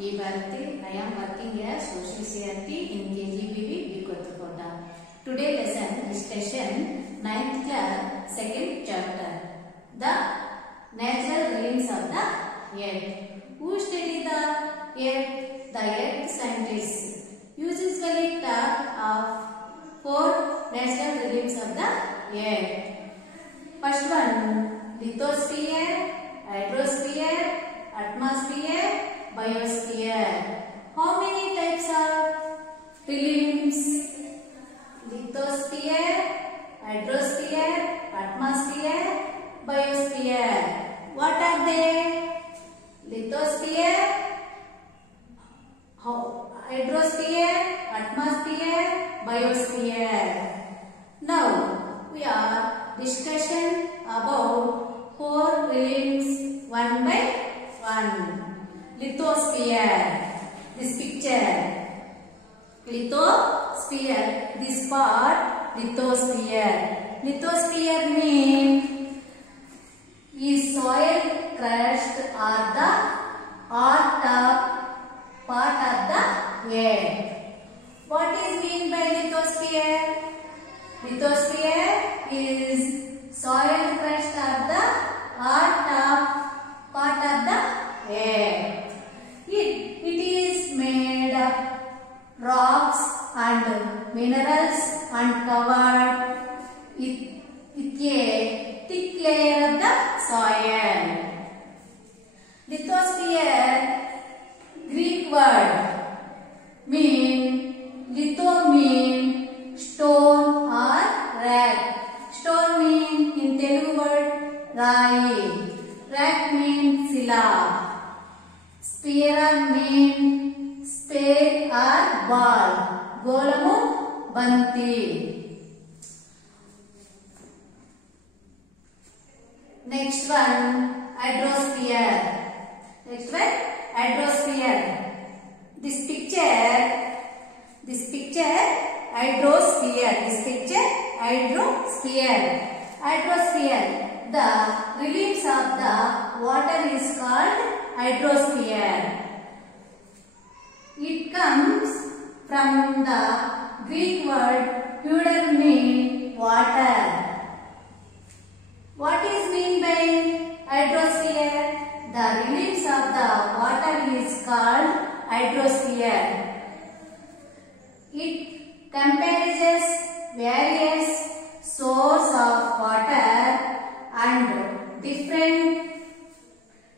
E. Bharati. I am working as Social CRT in KGBV Kothakota. Today lesson discussion 9th class 2nd chapter. The natural rhythms of the earth. Who study the earth? The earth scientists usually talk of 4 natural rhythms of the earth. First one, lithosphere, hydrosphere, atmosphere, biosphere. How many types of rhythms? Lithosphere, hydrosphere, atmosphere, biosphere. What are they? Lithosphere, hydrosphere, atmosphere, biosphere. Now we are discussion about 4 rhythms one by one. Lithosphere. This picture. Lithosphere. This part. Lithosphere. Lithosphere means is soil crust or the top part of the earth. What is mean by lithosphere? Lithosphere is soil crust of the top part of the earth. It is made of rocks and minerals and covered with a thick layer of the soil. Lithosphere, Greek word, litho mean stone or rock. Stone mean in Telugu word rai. Rock mean sila. Sphere mean spade or ball. Golamu banti. Next one, hydrosphere. Next one, hydrosphere. This picture, hydrosphere. This picture, hydrosphere. Hydrosphere. The release of the water is called hydrosphere. It comes from the Greek word hydro mean water. What is mean by hydrosphere? The release of the water is called hydrosphere. It comprises various sources of water and different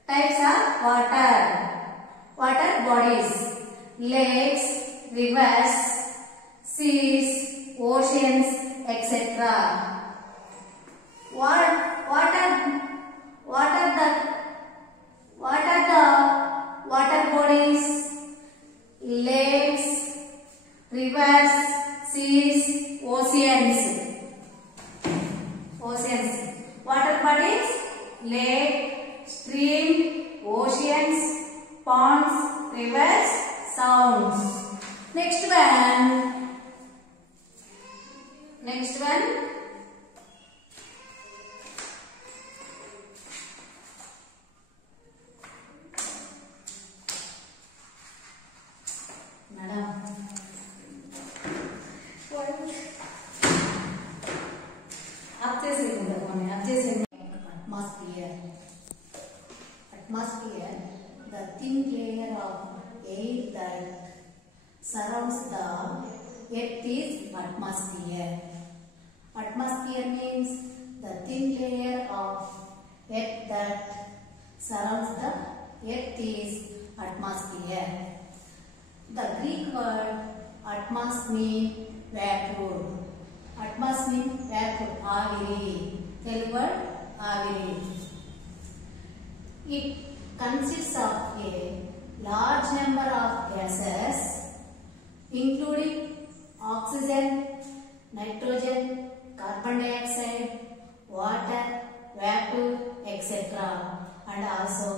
types of water bodies, lakes, rivers, seas, oceans, etc. What are the water bodies? Lakes, rivers, seas, oceans. Water bodies, lake, stream, oceans, ponds, rivers, sounds. Next one. Madam. Atmosphere, the thin layer of air that surrounds the earth is atmosphere. Atmosphere means the thin layer of earth that surrounds the earth is atmosphere. The Greek word atmos means vapor. Atmos means vapor, aviri. Telugu word aviri. It consists of a large number of gases including oxygen, nitrogen, carbon dioxide, water, vapor, etc. and also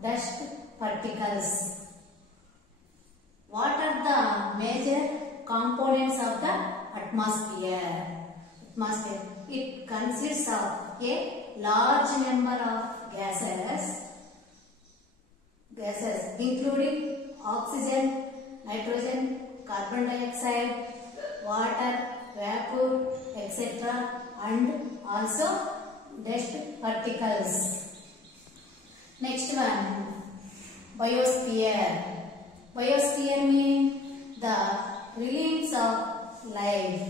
dust particles. What are the major components of the atmosphere? It consists of a large number of gases including oxygen, nitrogen, carbon dioxide, water, vapor, etc. and also dust particles. Next one, biosphere. Biosphere means the realms of life,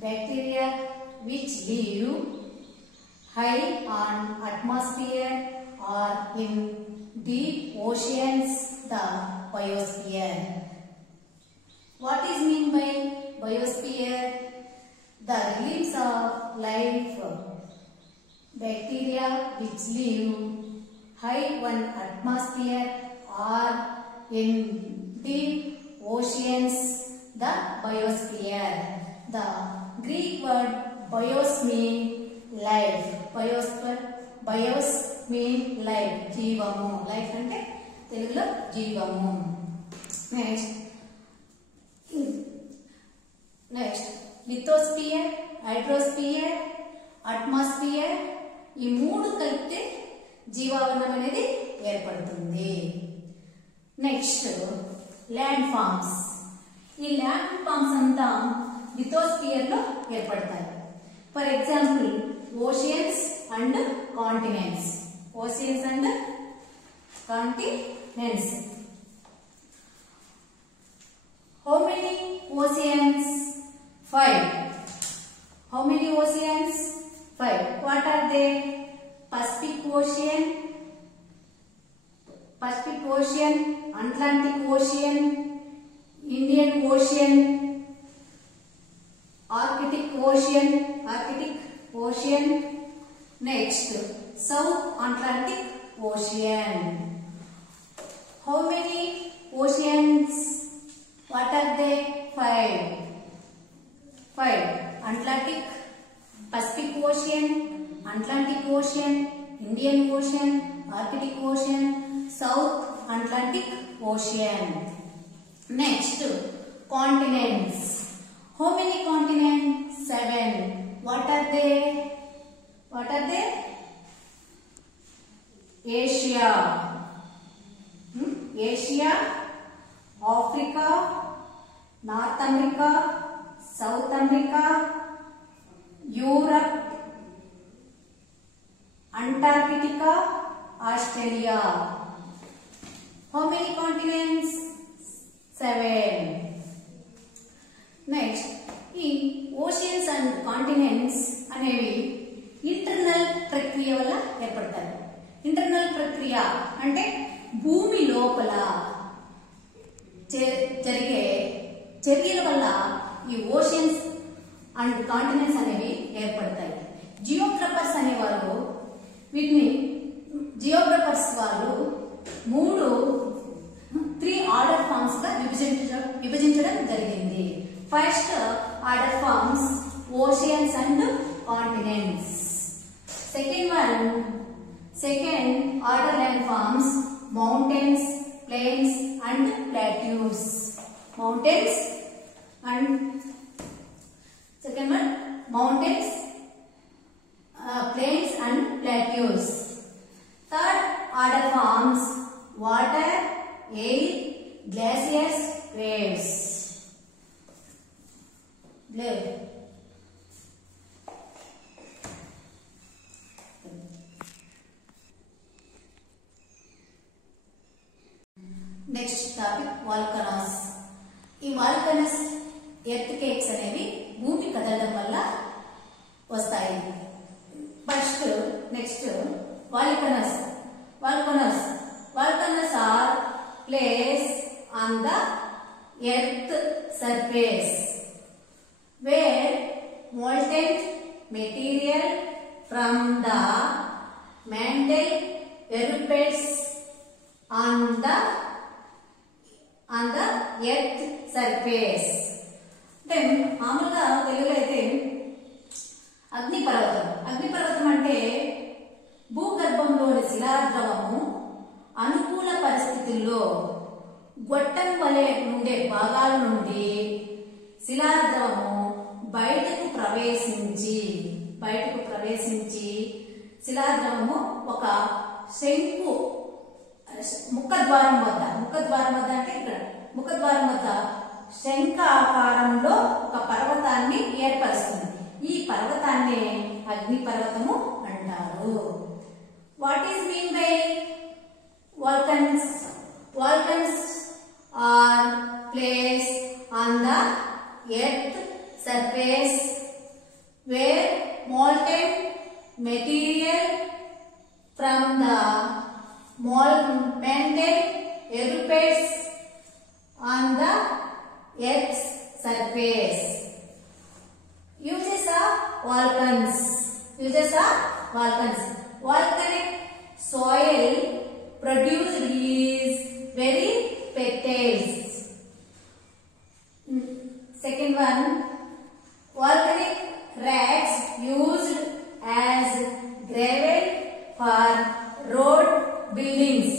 bacteria which live high on atmosphere or in deep oceans, the biosphere. What is mean by biosphere? The realms of life, bacteria which live high on atmosphere or in deep oceans, the biosphere. The Greek word bios mean life. Bios mean life. జీవము. Life అంటే తెలుగులో జీవము. Next lithosphere, hydrosphere, atmosphere, ఈ మూడు కలిపితే జీవావరణం అనేది ఏర్పడుతుంది. Next landforms. ఈ ల్యాండ్ ఫార్మ్స్ అంతా లిథోస్ఫియర్ లో ఏర్పడతాయి. For example oceans and continents. Oceans and continents. How many oceans? 5. How many oceans? 5. What are they? Pacific Ocean, Atlantic Ocean, Indian Ocean, Arctic Ocean, next South Atlantic Ocean. How many oceans? What are they? 5. Atlantic, Pacific Ocean, Atlantic Ocean, Indian Ocean, Arctic Ocean, South Atlantic Ocean. Next, continents. How many continents? 7. What are they? Asia, Africa, North America, South America, Europe, Antarctica, Australia. How many continents? 7. Next, ఈ oceans and continents అనేవి internal ప్రక్రియ వల్ల ఏర్పడతాయి. Internal ప్రక్రియ అంటే భూమి లోపల జరిగే చర్యల వల్ల ఈ ఓషియన్స్ అండ్ కాంటినెంట్స్ అనేవి ఏర్పడతాయి. జియోగ్రఫర్స్ అనేవారు వీటిని వాళ్ళు 3 ఆర్డర్ ఫార్మ్స్ గా విభజించడం జరిగింది. First order forms oceans and continents. Second order landforms mountains, plains and plateaus. Mountains and second one mountains, plains and plateaus. Third order forms water, air, glaciers, waves. Next topic volcanoes. ఈ volcanoes earthquakes అనేవి భూమి కదలడం వల్ల వస్తాయి. Next volcanoes are place on the earth surface where molten material from the mantle erupts on the earth surface. అంటే మామూలుగా తెలుగులో అయితే అగ్నిపర్వతం అంటే భూగర్భంలోని శిలాద్రవము అనుకూల పరిస్థితుల్లో గొట్టం వలె ఉండే భాగాల నుండి శిలాద్రవము బయటకు ప్రవేశించి శిలాద్రవము ఒక శంకు ముఖద్వారం వద్ద అంటే ఇక్కడ ముఖద్వారం వద్ద శంఖాకారంలో ఒక పర్వతాన్ని ఏర్పరుస్తుంది. ఈ పర్వతాన్ని అగ్ని పర్వతము అంటారు. What is mean by volcans? Volcans are placed on the earth surface where molten material from the mantle erupts on the earth's surface. Uses of volcans. Volcanic soil produced is very fertile. Second one, volcanic rocks used as gravel for road buildings.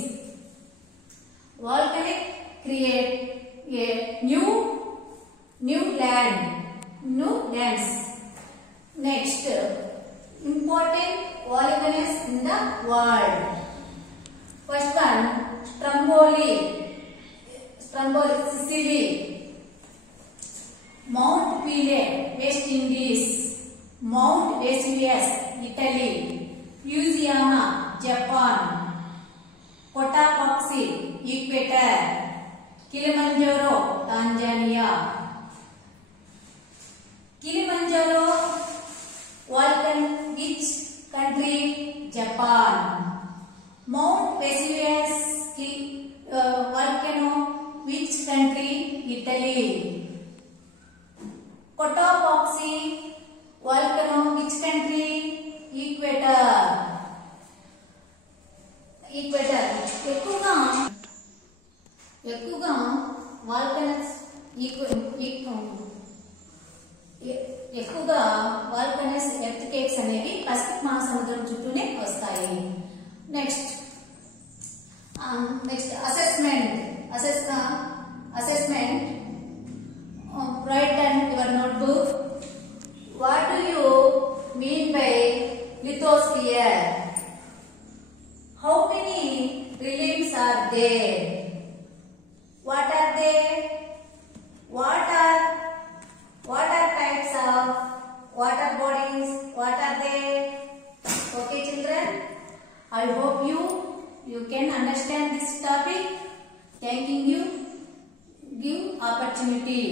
Volcanic create a new lands. Next, important volcanoes in the world. First one, Stromboli, Sicily. Mount Pelée, West Indies. Mount Vesuvius, Italy. Fusiyama, Japan. Cotopaxi, Ecuador. Kilimanjaro, Tanzania. Kilimanjaro volcano, which country? Japan. Mount Vesuvius volcano, which country? Italy. Cotopaxi volcano, which country? Ecuador. ఎక్కువగా volcanoes earthquakes అనేవి Pacific మహాసముద్రం చుట్టూనే వస్తాయి. Next assessment. Write down your notebook. What do you mean by lithosphere? How many reliefs are there? What are they? What are types of water bodies? What are they? Okay, children. I hope you can understand this topic. Thanking you. Give opportunity.